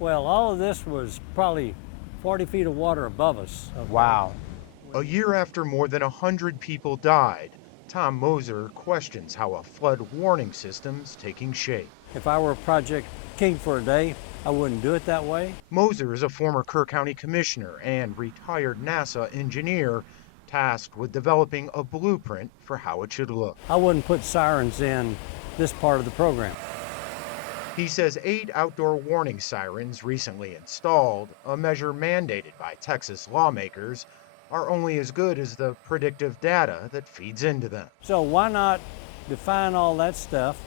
Well, all of this was probably 40 feet of water above us. Wow. A year after more than 100 people died, Tom Moser questions how a flood warning system's taking shape. If I were Project King for a day, I wouldn't do it that way. Moser is a former Kerr County commissioner and retired NASA engineer tasked with developing a blueprint for how it should look. I wouldn't put sirens in this part of the program. He says 8 outdoor warning sirens recently installed, a measure mandated by Texas lawmakers, are only as good as the predictive data that feeds into them. So why not define all that stuff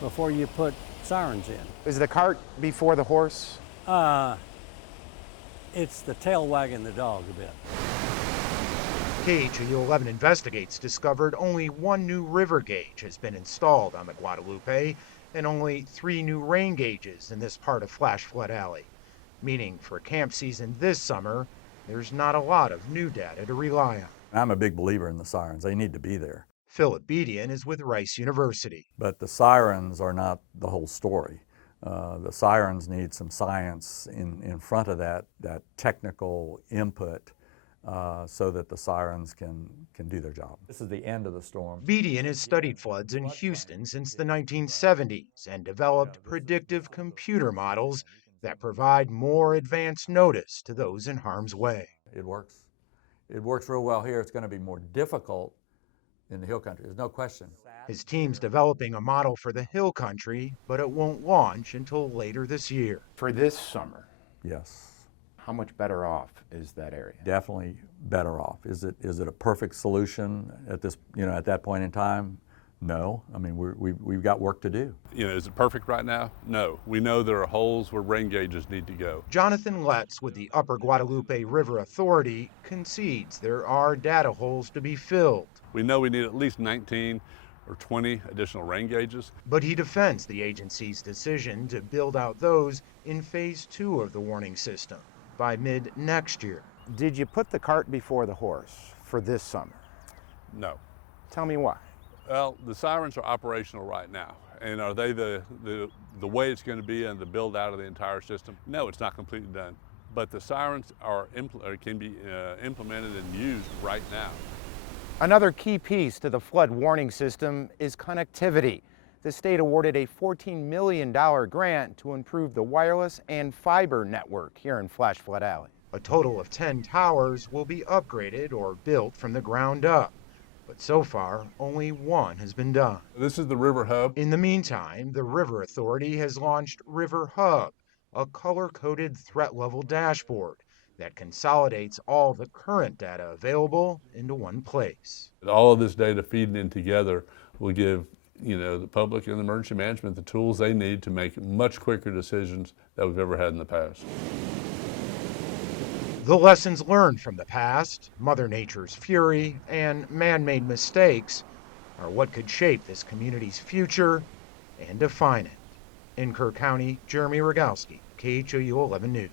before you put sirens in? Is the cart before the horse? It's the tail wagging the dog a bit. KHOU 11 Investigates discovered only 1 new river gauge has been installed on the Guadalupe and only 3 new rain gauges in this part of Flash Flood Alley, meaning for camp season this summer, there's not a lot of new data to rely on. I'm a big believer in the sirens. They need to be there. Philip Bedian is with Rice University. But the sirens are not the whole story. The sirens need some science in front of that technical input so that the sirens can do their job. This is the end of the storm. Bedian has studied floods in Houston since the 1970s and developed predictive computer models that provide more advance notice to those in harm's way. It works. It works real well here. It's going to be more difficult in the hill country, there's no question. His team's developing a model for the hill country, but it won't launch until later this year. For this summer, Yes. how much better off is that area? Definitely better off. Is it a perfect solution at this, at that point in time? No. I mean, we've got work to do. Is it perfect right now? No. We know there are holes where rain gauges need to go. Jonathan Letts with the Upper Guadalupe River Authority concedes there are data holes to be filled. We know we need at least 19 or 20 additional rain gauges. But he defends the agency's decision to build out those in phase 2 of the warning system by mid next year. Did you put the cart before the horse for this summer? No. Tell me why. Well, the sirens are operational right now. And are they the way it's going to be and the build out of the entire system? No, it's not completely done. But the sirens can be implemented and used right now. Another key piece to the flood warning system is connectivity. The state awarded a $14 million grant to improve the wireless and fiber network here in Flash Flood Alley. A total of 10 towers will be upgraded or built from the ground up. But so far, only 1 has been done. This is the River Hub. In the meantime, the River Authority has launched River Hub, a color-coded threat level dashboard that consolidates all the current data available into one place. All of this data feeding in together will give the public and the emergency management the tools they need to make much quicker decisions that we've ever had in the past. The lessons learned from the past, Mother Nature's fury, and man-made mistakes are what could shape this community's future and define it. In Kerr County, Jeremy Rogowski, KHOU 11 News.